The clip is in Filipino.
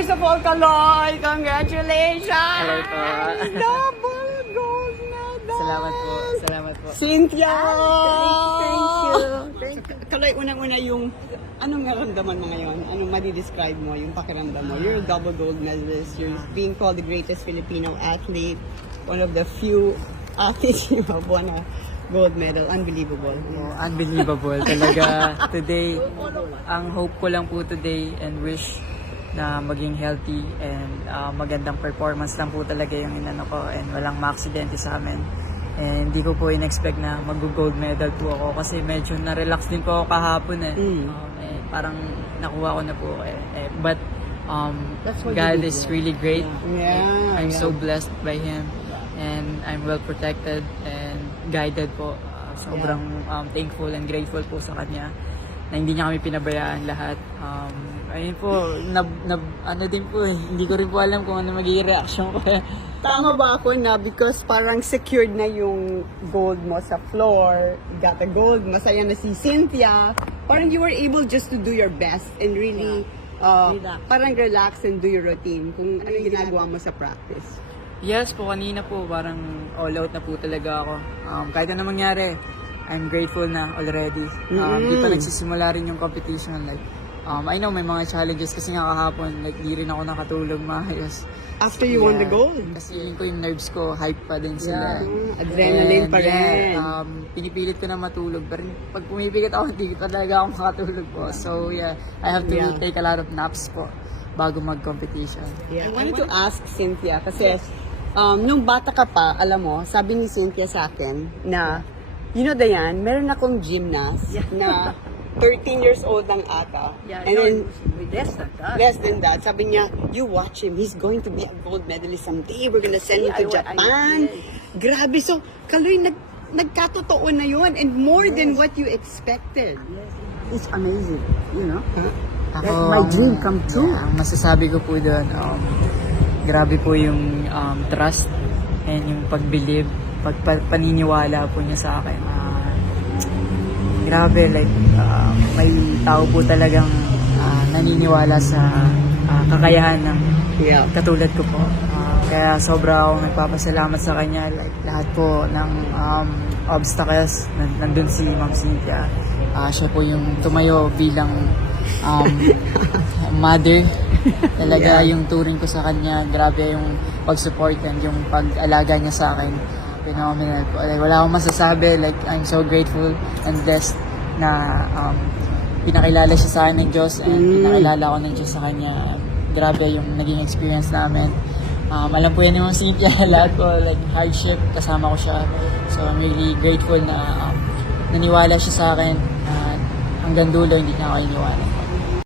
First of all, Kaloy, congratulations! Hello po. Double gold medal! Salamat po. Salamat po. Cynthia! thank you. Thank you. Kaloy, unang-una yung, anong naramdaman mo ngayon? Anong madi-describe mo, yung pakiramdam mo? You're a double gold medalist. You're being called the greatest Filipino athlete. One of the few athletes who have won a gold medal. Unbelievable. Oh, unbelievable talaga today. Ang hope ko lang po today and wish na maging healthy and ah, magandang performance lang po talaga yung inano ko and walang ma-aksidente sa amin. And hindi ko po in-expect na mag-gold medal po ako kasi medyo na-relax din po ako kahapon eh. Mm. Um, eh, parang nakuha ko na po eh. eh but um, God is yeah. really great. Yeah, I'm yeah. so blessed by Him and I'm well protected and guided po. Uh, sobrang um, thankful and grateful po sa Kanya na hindi niya kami pinabayaan lahat. Um, ayun po, nab, nab, ano din po eh, hindi ko rin po alam kung ano magiging reaction ko eh. Tama ba ako na because parang secured na yung gold mo sa floor, got the gold, masaya na si Cynthia, parang you were able just to do your best and really uh, Relax. parang relax and do your routine kung ano yung ginagawa mo sa practice. Yes po, kanina po parang all out na po talaga ako. Um, kahit ano mangyari, I'm grateful na already. Um, Di pa nagsisimula rin yung competition. Like, um, I know may mga challenges kasi nga kahapon, like, di rin ako nakatulog maayos. After you won the Yeah. gold. Kasi yun ko yung nerves ko, hype pa din sila. Yeah. Adrenaline And, pa rin. Yeah, um, pinipilit ko na matulog. Pero pag pumipilit ako, hindi talaga ako makatulog po. So yeah, I have to Yeah. take a lot of naps po bago mag-competition. I wanted to ask Cynthia kasi um, nung bata ka pa, alam mo, sabi ni Cynthia sa akin na, you know Dayan, meron akong gymnast na 13 years old lang ata. and then, less than that. less than that, sabi niya, you watch him, he's going to be a gold medalist someday. We're gonna send him to Yeah, I wa- I- Japan. Grabe, so, Kaloy, nag, nagkatotoo na yun and more than what you expected. It's amazing, you know. Ako, That my dream come true. Yeah, ang masasabi ko po doon, um, grabe po yung um, trust and yung pagbilib, pag, pa- paniniwala po niya sa akin. Ah, grabe, like, ah, may tao po talagang ah, naniniwala sa ah, kakayahan ng Yeah. katulad ko po. Ah, kaya sobra akong nagpapasalamat sa kanya. Like, lahat po ng um, obstacles, nan- nandun si Ma'am Cynthia. Ah, siya po yung tumayo bilang um, mother. Talaga yung turing ko sa kanya, grabe yung pag-support and yung pag-alaga niya sa akin. Phenomenal po. Like, wala akong masasabi. Like, I'm so grateful and blessed na um, pinakilala siya sa akin ng Diyos and pinakilala ko ng Diyos sa kanya. Grabe yung naging experience namin. Um, alam po yan Ma'am Cynthia, lahat po, like hardship, kasama ko siya. So I'm really grateful na um, naniwala siya sa akin at hanggang dulo hindi niya ako iniwanan.